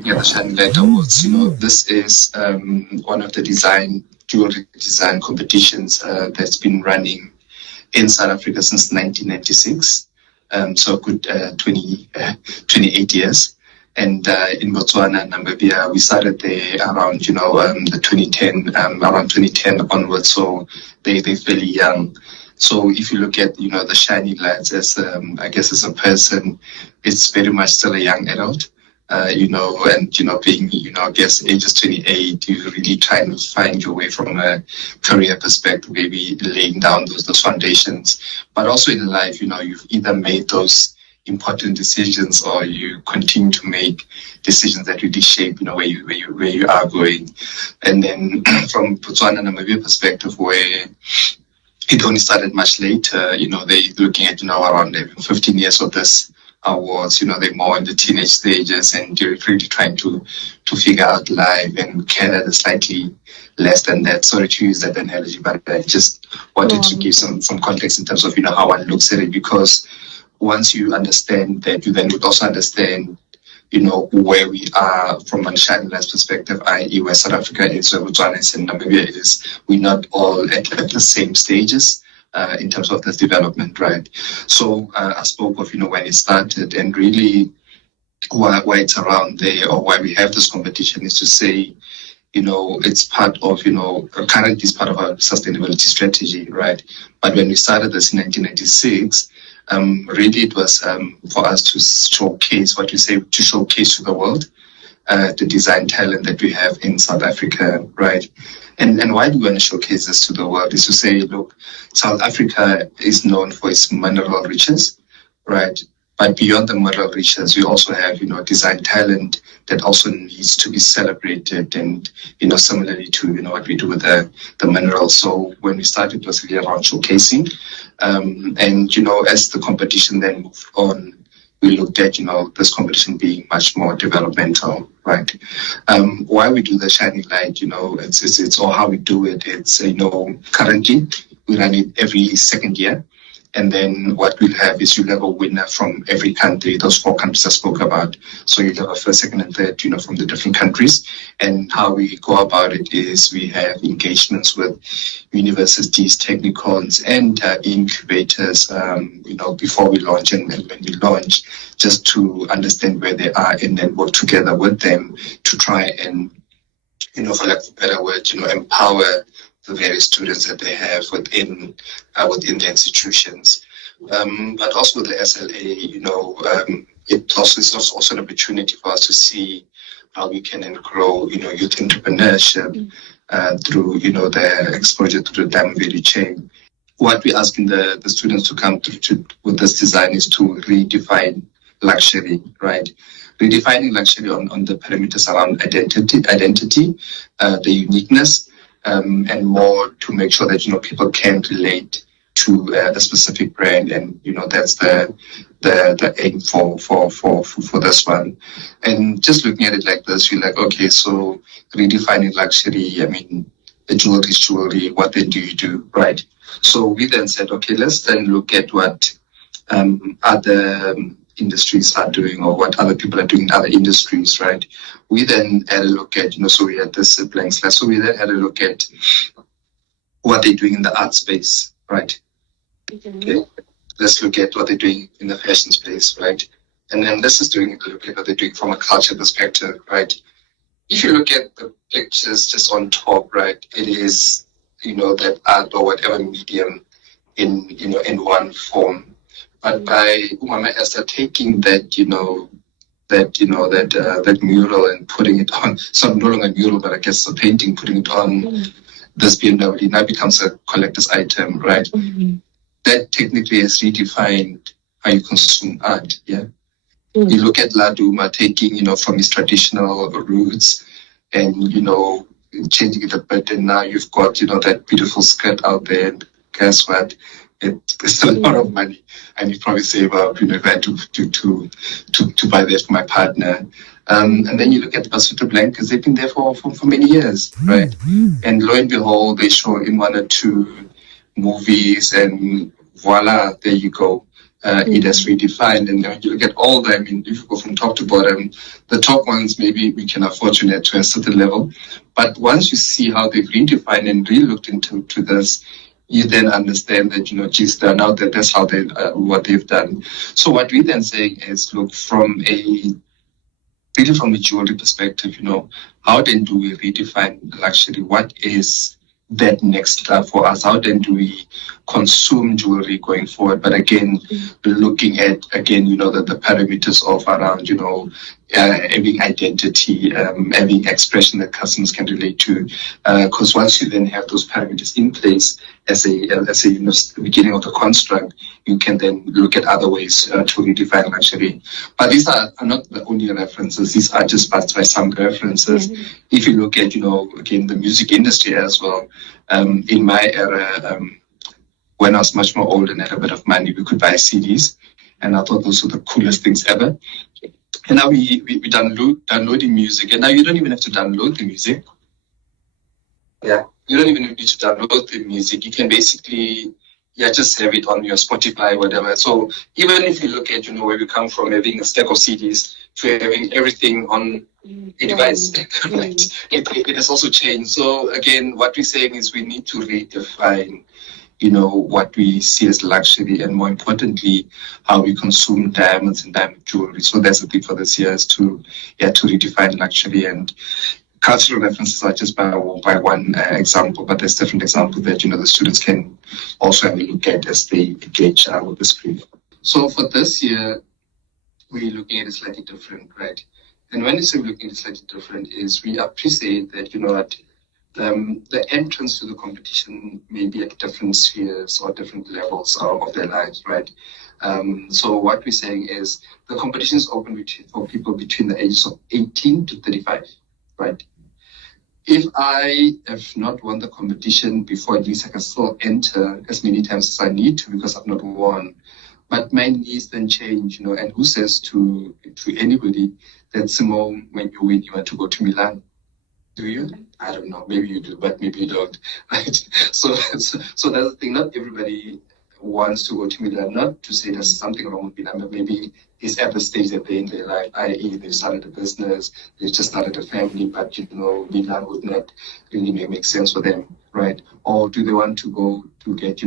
looking at the Shining Light Awards, this is one of the jewelry design competitions that's been running in South Africa since 1996. So a good 28 years. And in Botswana and Namibia, we started there around, the 2010, around 2010 onwards. So they're fairly young. So if you look at, the Shining Lights as, I guess as a person, it's very much still a young adult. Being, I guess ages 28, you're really trying to find your way from a career perspective, maybe laying down those foundations. But also in life, you've either made those important decisions or you continue to make decisions that really shape, where you are going. And then from Botswana and Namibia perspective, where it only started much later, they're looking at, around 15 years of this awards, they're more in the teenage stages and you're really trying to figure out life, and Canada is slightly less than that. Sorry to use that analogy, but I just wanted to give some context in terms of, how one looks at it, because once you understand that, you then would also understand, where we are from a Shining Lights perspective, i.e. where South Africa is, where Botswana is, and Namibia is. We're not all at the same stages. In terms of this development, right? So I spoke of, when it started, and really why it's around there, or why we have this competition, is to say, it's part of, currently it's part of our sustainability strategy, right? But when we started this in 1996, really it was for us to showcase to the world the design talent that we have in South Africa, right? And why do we want to showcase this to the world is to say, look, South Africa is known for its mineral riches, right? But beyond the mineral riches, we also have, design talent that also needs to be celebrated, and, similarly to, what we do with the minerals. So when we started, it was really around showcasing. And, as the competition then moved on, we looked at, this competition being much more developmental, right? Why we do the Shining Light, it's all how we do it. It's, currently we run it every second year. And then what we'll have is you'll have a winner from every country, those 4 countries I spoke about. So you'll have a first, second, and third, from the different countries. And how we go about it is we have engagements with universities, technicons, and incubators, before we launch and when we launch, just to understand where they are and then work together with them to try and, for lack of a better word, empower the various students that they have within the institutions. But also with the SLA, it also is also an opportunity for us to see how we can grow, youth entrepreneurship through, their exposure to the diamond value chain. What we're asking the students to come to with this design is to redefine luxury, right? Redefining luxury on the parameters around identity, the uniqueness, and more to make sure that, people can relate to a specific brand, and that's the aim for this one. And just looking at it like this, you're like, okay, so redefining luxury, I mean, the jewelry is jewelry, what then do you do, right? So we then said, okay, let's then look at what other industries are doing, or what other people are doing in other industries, right? We then had a look at, so we had this blank slide. So we then had a look at what they're doing in the art space, right? Okay. Let's look at what they're doing in the fashion space, right? And then this is look at what they're doing from a culture perspective, right? If you look at the pictures just on top, right, it is, that art or whatever medium in one form. But by Umama Esther taking that, that mural and putting it on, so no longer a mural, but I guess a painting, putting it on this BMW now becomes a collector's item, right? Mm-hmm. That technically has redefined how you consume art, yeah? Mm-hmm. You look at Laduma taking, from his traditional roots and, changing it a bit, and now you've got, that beautiful skirt out there, and guess what? It's a lot of money. I need to probably save up, if I had to buy that for my partner. And then you look at the Basuto blankets, they've been there for many years, right? And lo and behold, they show in 1 or 2 movies, and voila, there you go. it has redefined. And when you look at all them, if you go from top to bottom, the top ones maybe we can afford to net to a certain level. But once you see how they've redefined and really looked into this, you then understand that, geez, they're now that's how they what they've done. So what we then say is, look, from a jewelry perspective, how then do we redefine luxury? What is that next step for us? How then do we consume jewelry going forward? But again, looking at, the parameters of around, having identity, having expression that customers can relate to. Because once you then have those parameters in place as a beginning of the construct, you can then look at other ways to redefine luxury. But these are not the only references. These are just by some references. Mm-hmm. If you look at, again, the music industry as well, in my era, when I was much more old and had a bit of money, we could buy CDs. And I thought those were the coolest things ever. And now we downloading music. And now you don't even have to download the music. Yeah. You don't even need to download the music. You can basically, just have it on your Spotify, whatever. So even if you look at, where we come from, having a stack of CDs to having everything on a device, right? It has also changed. So again, what we're saying is we need to redefine, what we see as luxury, and more importantly, how we consume diamonds and diamond jewelry. So that's the thing for this year, is to redefine luxury. And cultural references are just by one example, but there's different examples that, the students can also have a look at as they engage with the screen. So for this year, we're looking at it slightly different, right? And when we say we're looking at it slightly different is we appreciate that, the entrance to the competition may be at different spheres or different levels of their lives, right? So what we're saying is the competition is open for people between the ages of 18 to 35, right? If I have not won the competition before, at least I can still enter as many times as I need to because I've not won. But my needs then change, and who says to anybody that, Simone, when you win, you want to go to Milan? Do you? I don't know. Maybe you do, but maybe you don't. Right? So that's the thing. Not everybody wants to go to Milan. Not to say there's something wrong with Milan, but maybe it's at the stage that they're in their life, i.e. they started a business, they just started a family, but Milan would not really make sense for them, right? Or do they want to go to get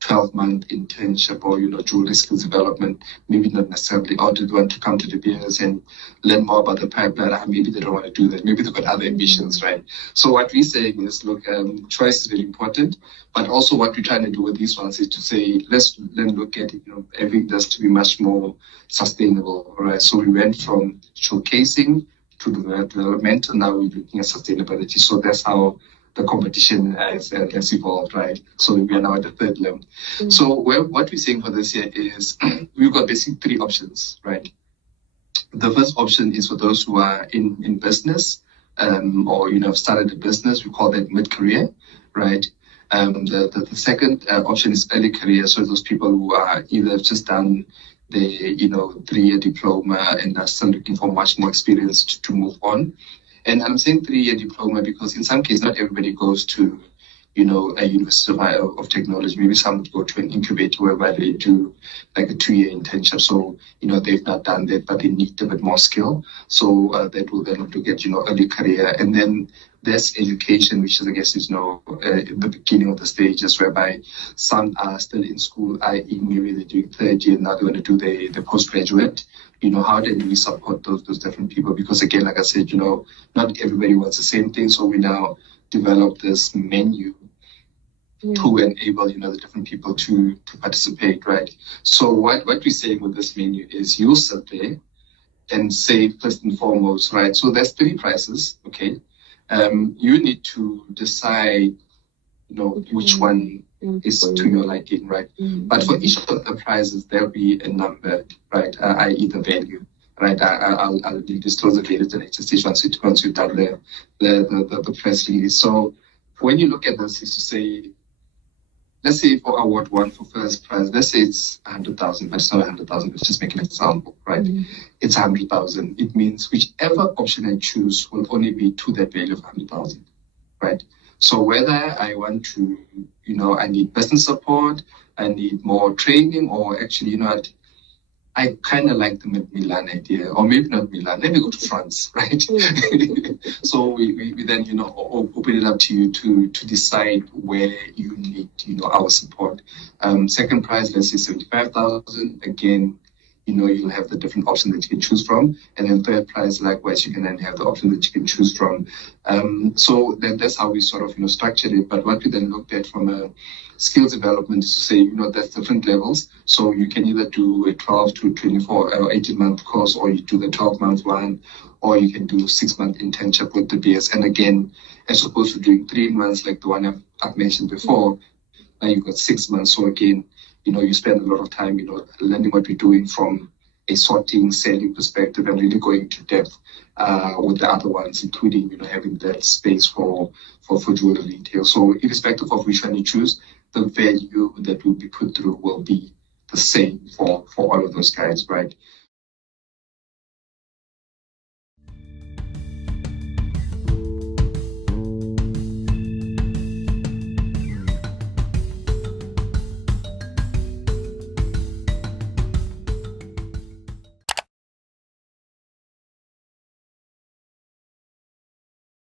12-month internship or jewelry skills development? Maybe not necessarily. Or do they want to come to the beers and learn more about the pipeline? Maybe they don't want to do that. Maybe they've got other ambitions, right? So what we're saying is, look, choice is very important, but also what we're trying to do with these ones is to say, let's then look at it, having this to be much more sustainable, right? So we went from showcasing to the development, and now we're looking at sustainability. So that's how the competition has evolved, right? So we are now at the third level. Mm-hmm. So what we're saying for this year is we've got basically three options, right? The first option is for those who are in business or have started a business. We call that mid-career, right? The second option is early career. So those people who are either just done the 3-year diploma and are still looking for much more experience to move on. And I'm saying 3-year diploma because in some cases, not everybody goes to, a university of technology. Maybe some would go to an incubator whereby they do like a 2-year internship. So, they've not done that, but they need a bit more skill. So that will then have to get, early career. And then there's education, which is, I guess, the beginning of the stages whereby some are still in school, i.e. maybe they're doing 3rd year, now they want to do the postgraduate. How do we support those different people? Because again, like I said, not everybody wants the same thing. So we now develop this menu to enable, the different people to participate, right? So what we're saying with this menu is you sit there and say, first and foremost, right? So there's 3 prices, okay? You need to decide, which one is to your liking, right? Mm-hmm. But for each of the prizes, there'll be a number, right? I.e. the value, right? I'll disclose the value to the next stage once you've done the press release. So when you look at this, is to say, let's say for award 1 for first prize, let's say it's 100,000, but it's not 100,000. Let's just make an example, right? Mm-hmm. It's 100,000. It means whichever option I choose will only be to that value of 100,000, right? So whether I want to I need business support, I need more training, or actually, I kind of like the Milan idea, or maybe not Milan. Let me go to France, right? So we then, open it up to you to decide where you need, our support. Second prize, let's say 75,000. Again, you'll have the different options that you can choose from. And then third prize, likewise, you can then have the option that you can choose from. So that's how we sort of, structured it. But what we then looked at from a skills development is to say, there's different levels. So you can either do a 12 to 24 or 18-month course, or you do the 12-month one, or you can do 6-month internship with the BS. And again, as opposed to doing 3 months like the one I've mentioned before, now you've got 6 months. So again, you spend a lot of time, learning what we're doing from a sorting, selling perspective, and really going to depth with the other ones, including, having that space for jewelry retail. So irrespective of which one you choose, the value that will be put through will be the same for all of those guys, right?